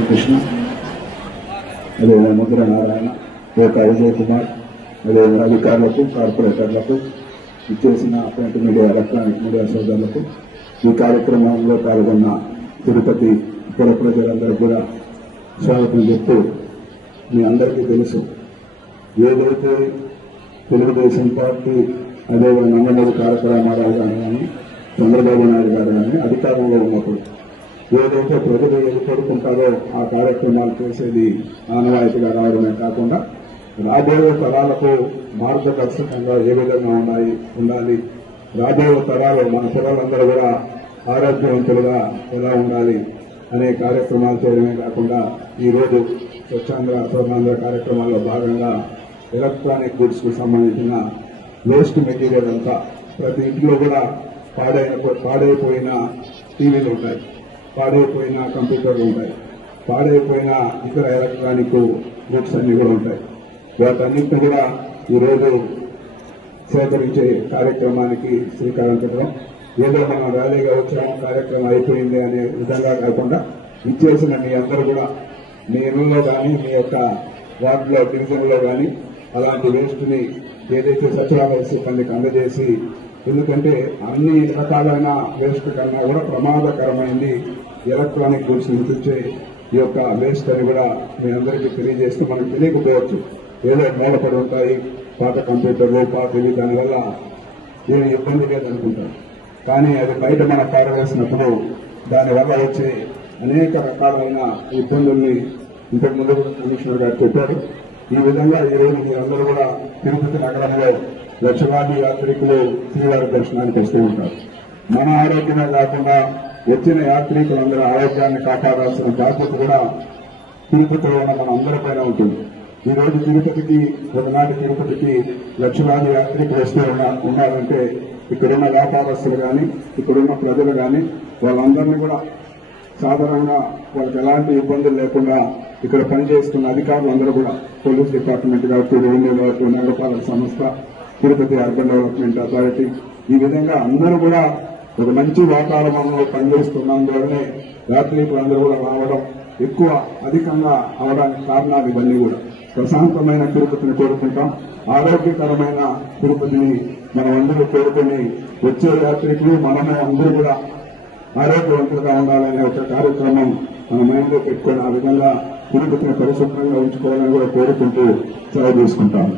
రామకృష్ణ, అదేవిధంగా ముద్ర నారాయణ, రేఖ విజయ్ కుమార్, అదేవిధంగా అధికారులకు, కార్పొరేటర్లకు, ఇచ్చేసిన ప్రింట్ మీడియా, ఎలక్ట్రానిక్ మీడియా సోదరులకు, ఈ కార్యక్రమంలో పాల్గొన్న తిరుపతి పుర ప్రజలందరూ కూడా స్వాగతం చెప్తూ, మీ అందరికీ తెలుసు ఏదైతే తెలుగుదేశం పార్టీ అదేవిధంగా నందమూరి తారక రామారావు గారు కానీ చంద్రబాబు నాయుడు గారు కానీ అధికారంలో ఉన్నప్పుడు ఏదైతే ప్రజలు ఏది కోరుకుంటారో ఆ కార్యక్రమాలు చేసేది ఆనవాయితీగా రావడమే కాకుండా రాబోయే తరాలకు మార్గదర్శకంగా ఏ విధంగా ఉండాలి, రాబోయే తరాలు మన పిల్లలందరూ కూడా ఆరోగ్యవంతులుగా ఎలా ఉండాలి అనే కార్యక్రమాలు చేయడమే కాకుండా ఈరోజు స్వచ్ఛాంధ్ర స్వర్ణాంధ్ర కార్యక్రమాల్లో భాగంగా ఎలక్ట్రానిక్ గుడ్స్ కు సంబంధించిన వేస్ట్ మెటీరియల్ అంతా ప్రతి ఇంట్లో కూడా పాడైపోయిన టీవీలు ఉంటాయి, పాడైపోయిన కంప్యూటర్లు ఉంటాయి, పాడైపోయిన ఇతర ఎలక్ట్రానిక్ గుడ్స్ అన్ని కూడా ఉంటాయి. వాటన్నింటినీ కూడా ఈరోజు సేకరించే కార్యక్రమానికి శ్రీకారం చుట్టడం, ఏదో మనం ర్యాలీగా వచ్చాము కార్యక్రమం అయిపోయింది అనే విధంగా కాకుండా ఇచ్చేసిన మీ అందరూ కూడా మీ ఇళ్లలో కానీ మీ యొక్క వార్డులో డివిజన్లో కానీ అలాంటి వేస్ట్ ని ఏదైతే సచివాలయ సిబ్బందికి అందజేసి, ఎందుకంటే అన్ని రకాలైన వేస్ట్ కన్నా కూడా ప్రమాదకరమైంది ఎలక్ట్రానిక్ గుడ్స్ నింపించే ఈ యొక్క వేస్ట్ అని కూడా మీ అందరికీ తెలియజేస్తూ, మనకు తెలియకపోవచ్చు ఏదో మూలపడి ఉంటాయి పాత కంప్యూటర్లు పాతవి, దానివల్ల ఏమి ఇబ్బంది లేదనుకుంటారు. కానీ అది బయట మనం పారవేసినప్పుడు దానివల్ల వచ్చే అనేక రకాలైన ఇబ్బందుల్ని ఇంతకుముందు కమిషనర్ గారు చెప్పారు. ఈ విధంగా ఈ రోజు మీరందరూ కూడా తిరుపతి నగరంలో లక్షలాది యాత్రికులు శ్రీవారి దర్శనానికి వస్తూ ఉంటారు. మన ఆరోగ్యమే కాకుండా వచ్చిన యాత్రికులందరూ ఆరోగ్యాన్ని కాపాడాల్సిన బాధ్యత కూడా తిరుపతిలో ఉన్న మన అందరిపైన ఉంటుంది. ఈ రోజు తిరుపతికి, ఒకనాటి తిరుపతికి లక్షలాది యాత్రికులు వస్తూ ఉన్నారంటే ఇక్కడున్న వ్యాపారస్తులు కానీ ఇక్కడున్న ప్రజలు కానీ వాళ్ళందరినీ కూడా సాధారణంగా వాళ్ళకి ఎలాంటి ఇబ్బందులు లేకుండా ఇక్కడ పనిచేస్తున్న అధికారులందరూ కూడా పోలీస్ డిపార్ట్మెంట్ కావచ్చు, రెవెన్యూ కావచ్చు, నగరపాలక సంస్థ, తిరుపతి అర్బన్ డెవలప్మెంట్ అథారిటీ, ఈ విధంగా అందరూ కూడా ఒక మంచి వాతావరణంలో పనిచేస్తున్నందువల్లనే యాత్రికులందరూ కూడా రావడం ఎక్కువ అధికంగా అవడానికి కారణాలు ఇవన్నీ కూడా. ప్రశాంతమైన తిరుపతిని కోరుకుంటాం, ఆరోగ్యకరమైన తిరుపతిని మనం అందరూ కోరుకుని వచ్చే యాత్రికులు మనమే అందరూ కూడా ఆరోగ్యవంతులుగా ఉండాలనే ఒక కార్యక్రమం మన మైండ్లో పెట్టుకుని ఆ విధంగా తిరుపతిని పరిశుభ్రంగా ఉంచుకోవాలని కూడా కోరుకుంటూ సెలవు తీసుకుంటాం.